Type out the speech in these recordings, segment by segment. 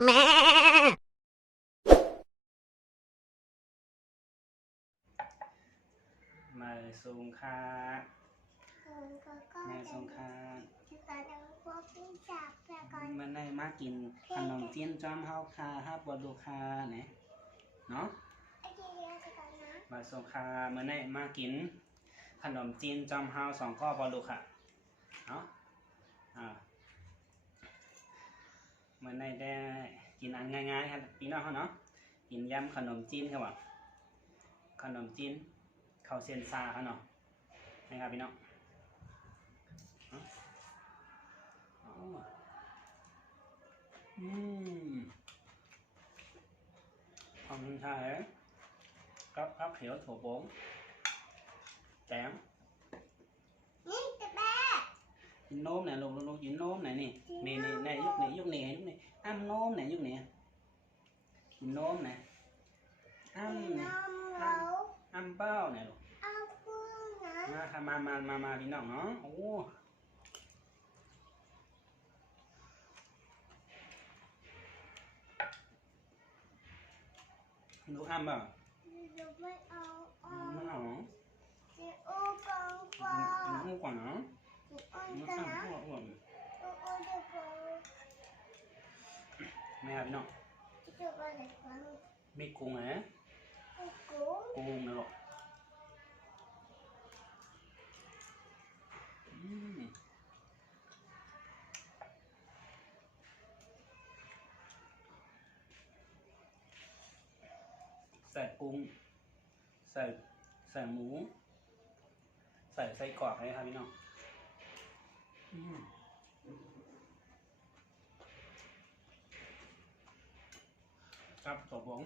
มาสูงค่ะคุณก็ก็แม่จะสูงค่ะจะก็จะพวกพี่จับแล้วก็มันได้มากินขนมจีนจอมเฮาค่ะฮับบดูค่ะเนี่ยเนาะไอ้ที่เรียกจะกันนะมาส่งค่ะเมื่อไหร่มากิน ขนมจีนจอมเฮาสองข้อบอลูค่ะเนาะอ่า เมื่อไหร่ได้กินอันง่ายๆครับพี่น้องเขาเนาะกินยำขนมจีนครับว่าขนมจีนข้าวเซียนซาเขาเนาะนะครับพี่น้องอืมขอบคุณค่ะ cấp ốc hiểu thủ bốn tráng นี่จะแม่ chín nôm này lục lục lục chín nôm này nè nè nè này giúp này giúp này giúp này ăn nôm này giúp này chín nôm này น้ ăn này ำเรา ăn bao này lục เอาพึ่งนะมาค่ะมามามา มาพี่น้องเนาะโอ้ดูอ้ำเปล่าจะไม่เอาเอาไม่เอาเหรอจะอู้กังฟ้ากินก่อนเนาะจะอ้อนกันนะอ้วอ้วนอู้อู้จะกังไม่เอาพี่น้องจะกังจะกังมีกุ้งไหมอู้กูกุ้งนะลูกอืมใส่กุ้ง ใส่ใส่หมู ใส่ไส้กรอกให้ครับพี่น้อง ครับตบผม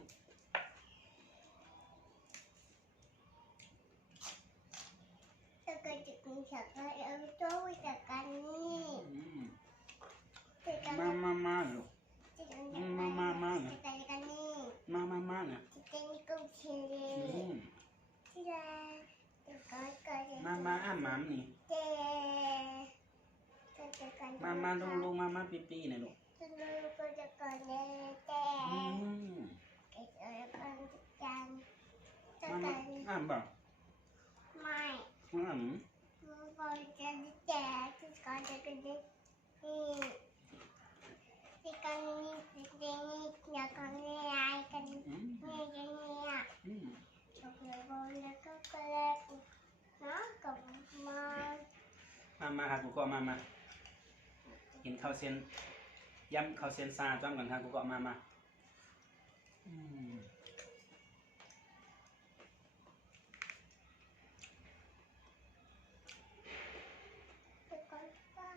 จะกังจะกังจะกังเอาตัวจะกันนี่อืมจะกังมามามาลูกจะกังอืมมามามาจะกังจะกันนี่มามามาเนี่ยจะกังกุ้งชิลีอืมที่ละจะกังกังมามาอ้าหมามนี่ เจจะจะกัน มามาลง ลงมามาปีปีเนี่ยลูกจะลูกก็จะกันเนี่ยเจอืมจะกันจะกันจะมากันอ้ามเปล่ไม่อ้ามลูกก็จะเจจะกันจะกันนี่จะกันนี่จะนี่อยากกันนี่ไอ้กันนี่จะนี่อะอืมชอบเลยบอลแล้วก็กระเล็กนะกับมามามาค่ะกูก็มามา กินข้าวเส้นยำข้าวเส้นซาจ้อมกันค่ะกูก็มามาอืมจะกันป้า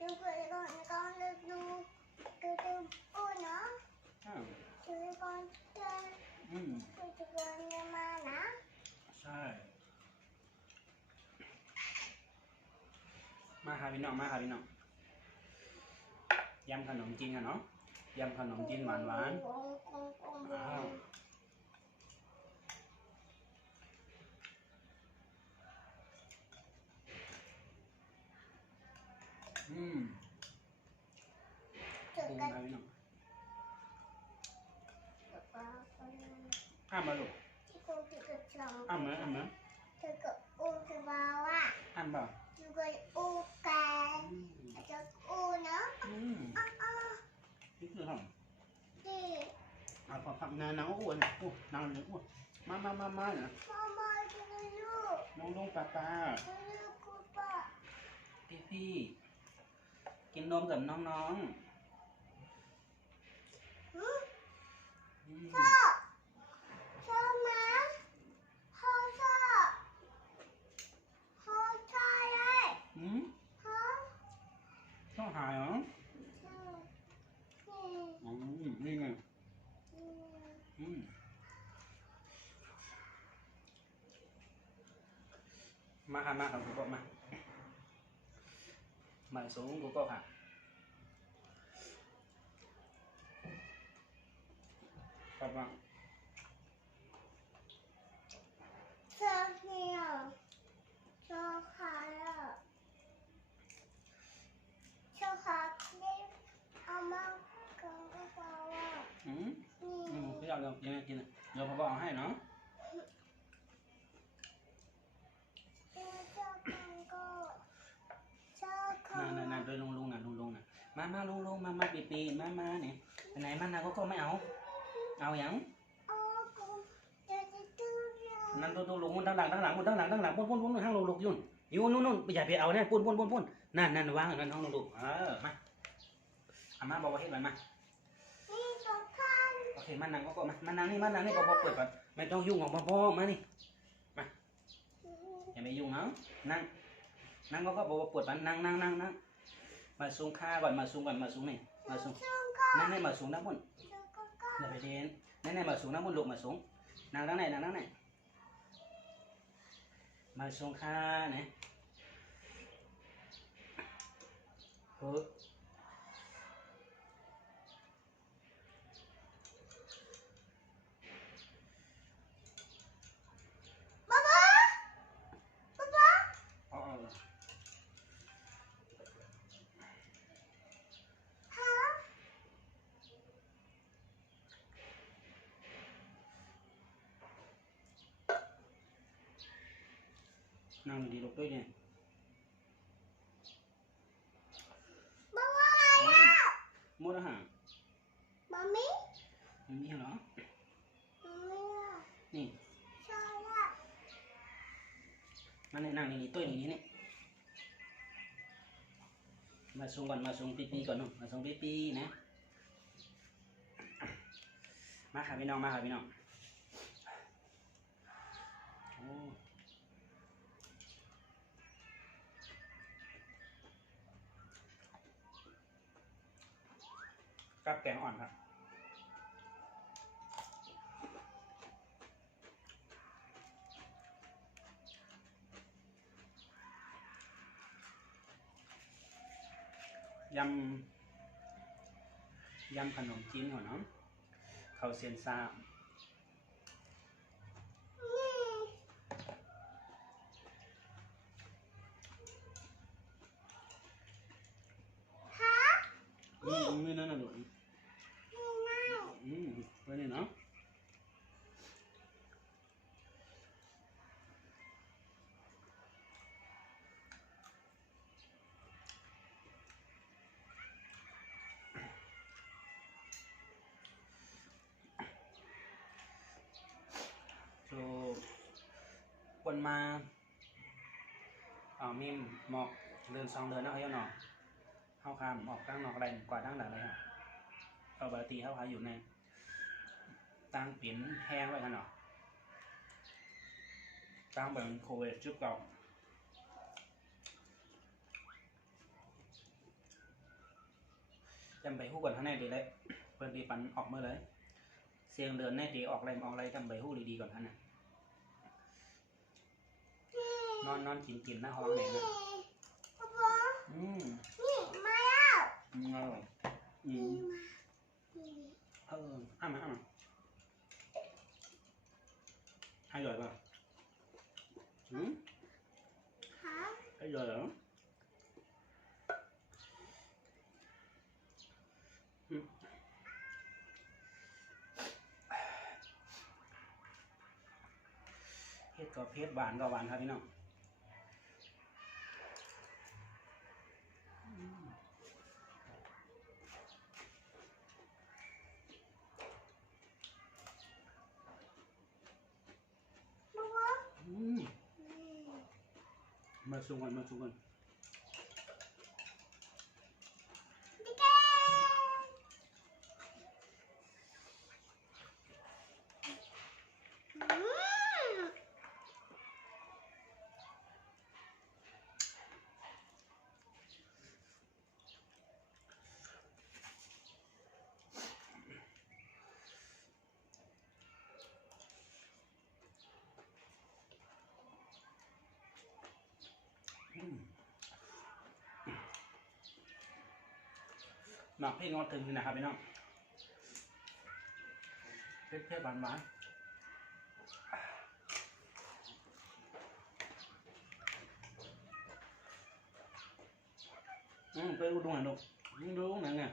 ดูก่อนก่อนก่อนดูดูดูอู้เนาะอ้าวดูก่อนเดินอืมดูก่อนเนี่ยมานะใช่มาค่ะพี่น้องมาค่ะพี่น้อง ยำขนมจีนกันเนาะยำขนมจีนหวานหวานๆกงกงกงอ้าวอืมจะปรุงกันนะพี่น้องที่อ้ามมาลูกกงที่กระชังอ้ามไหมอ้ามไหมเธอก็อู้จะว่าว่าอ้ามเปล่าดูก็อู้กันอืมจะอู้เนาะอืมอ้าอ้านี่คือของดิอ่าพอพักนานน้องอ้วนเนี่ยอ้วนนางเลยอ้วนมามามามาเนี่ยมามาจะลูกน้องลุงป้าป้าจะลูกกูป้าพี่พี่กินนมกับน้องหื ๆอืม ชอบชอบไหมพ่อชอบพ่อชอบเลย อืม พ่อ ชอบหายเหรอ ชอบนี่ อืมนี่ไง อืม อืม มาค่ะมาค่ะกูก็มามาสูงกูก็ค่ะครับว่าชอบเนี่ยชอบขาอ่ มามาลุงลุงมามาปีปีมามาเนี่ยไหนมันนะก็ก็ไม่เอา เอาอย่างนั่นตัวตัวลุงมันทั้งหลังทั้งหลังมันทั้งหลังทั้งหลังปุ่นปุ่นปุ่นห้างลุงลุงยุ่นยู่นนู่นนู่นอย่าไปเอาเนี่ยปุ่นปุ่นปุ่นปุ่นนั่นนั่นวางนั่นห้องลุงลุงเออมาอามาบอกว่าเฮ็ดอะไรมานี่ตัวข้าโอเคมันนั่งก็ก็มามันนั่งนี่มันนั่งนี่พอพอเปิดก่อนไม่ต้องยุ่งของพ่อพ่อมานี่มาอย่าไปยุ่งเนาะนั่งนั่งก็ก็บอกว่าปวดมันนั่งนั่งนั่งนั่ง มาสูงขาก่อนมาสูงก่อนมาสูงนี่มาสูงช่องก็นั่นนี่มาสูงนะปุ่นช่องก็ก็อย่าไปเดินนั่นนี่มาสูงนะปุ่นลูกมาสูงนั่งนั่งไหนนั่งนั่งไหนมาสูงขาเนี่ยเออ บ๊าบ๊าบ๊าบ๊า เอาเอา ฮะ นั่งดีๆลูกด้วยเนี่ยบ๊าบ๊าอะไรอะมุดอาหารมามี่มันมีเหรอมามี่อะนี่ใช่อะมันนี่นั่งนี่ๆตัวนี้นี่มาสูงก่อนมาสูงปีๆก่อนนู่นมาสูงปีๆนะ มาค่ะพี่น้องมาค่ะพี่น้อง กับแกงอ่อนครับยำยำขนมจีนหัวน้องเข้าเซียนซ่า นี่ฮะ อืมนี่นั่นน่ะลูก นี่ง่าย อืมไว้นี่เนาะโซ คนมาเอามีหมอกเดือนสองเดือนเนาะเขาเยอะเนาะเข้าคามออกตั้งนอกอะไรกว่าตั้งหลังเลยครับเอาปกติเข้าขาอยู่ในตั้งปลี่นแห้งไว้กันเนาะตั้งแบบโควิดจุดเก่าจำไปหู้ก่อนท่านแน่ดีเลยเปิดดีปันออกเมื่อเลย เสียงเดินแน่ดีออกอะไรออกอะไรจำไปหู้ดีๆก่อนท่านน่ะ นอนนอนกินกินหน้าห้องเนี่ยนะบ๊าบ๊าอืมนี่มาแล้วอืมอร่อยอืนี่มมานี่เอออ้ามาอ้ามาให้หน่อยป่ะอืมฮะให้หน่อยเหรออืมเผ็ดก็เผ็ดหวานก็หวานครับพี่น้องอืม บ๊าบ๊า อืม นี่ มาสูงกันมาสูงกัน พี่แกอืม อืม หมักเผ็ดงอตึงนี่นะครับพี่น้องเผ็ดเผ็ดหวานหวานอืมไปดูหน่อยลูกอืมดูหน่อยเนี่ย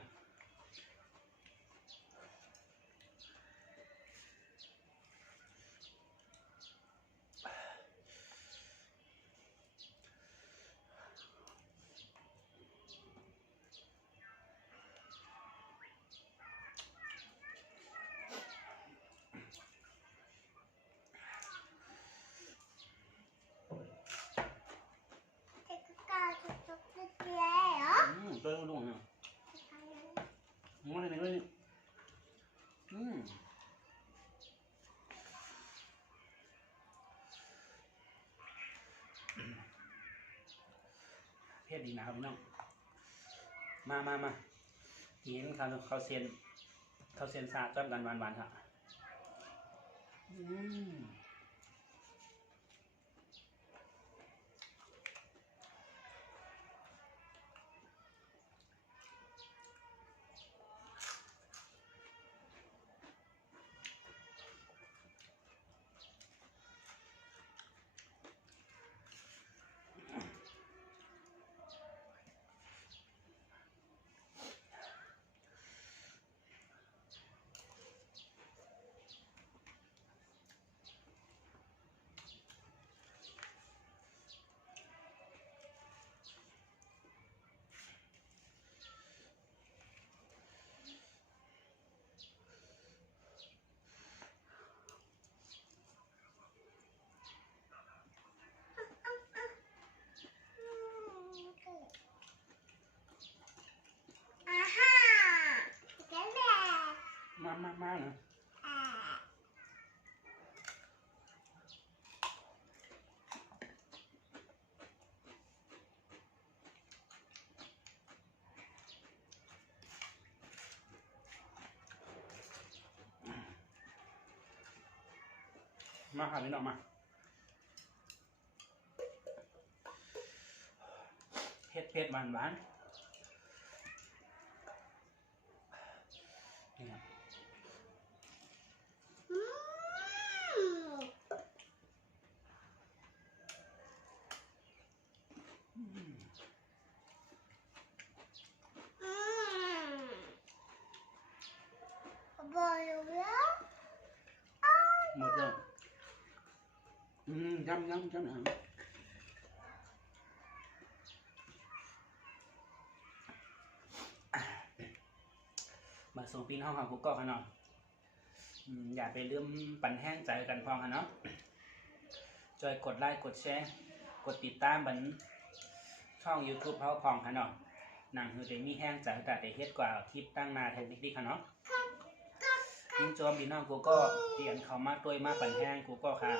ดีนะครับพี่น้อง มามามากินข้าวข้าเซียนเขาเซียนซาจ้อมกันหวานๆครับอืม อ่าฮ่าเจ๊แม่ มามามานะมาค่ะพี่น้อมาเผ็ดเผ็ดหวานหวานครับ อืม อืม อืมบอกอยู่แล้ว มดแล้วอืมยำยำยำยำมาส่งปีนห้องของกูก็กันเนาะอย่าไปลืมปั่นแห้งใจกันพองกันเนาะจอยกดไลค์กดแชร์กดติดตามบันช่อง YouTube เขาพองกันเนาะหนังคือจะมีแห้งใจแต่ได้เฮ็ดกว่าคลิปตั้งนาแทนนิกๆค่ะเนาะ ยิงโจมพี่น้องกูก็เตียนเขามากด้วยมากปั่นแห้งกูก็ค่ะ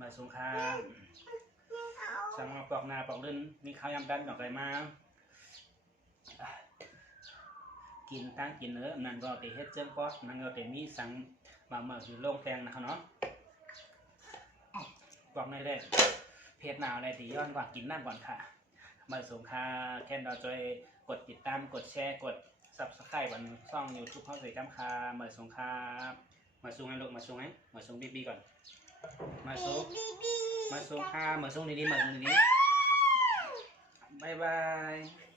มาสงครามเอาสังมาปอกนาปอกลื่นมีข้าวยำดันดอกไก่มา กินตั้งกินเนื้อนั่นก็เตเฮ็ดเจิ้งป๊อดนั่นก็เตมีสังมาเมื่ออยู่โล่งแตงนะครับเนาะบอกในเลยเพจหนาวอะไรตีย้อนก่อนกินน้ำก่อนค่ะ มาสงครามแค่นดอจอยกดติดตามกดแชร์กด subscribe บนช่อง YouTube เข้าใส่กัมคามาสงครามาสูงให้ลูกมาสูงให้มาสูงบีบีก่อน มาสูงบีบีมาสูงค่ะมาสูงดีๆมาสูงดีๆบายบาย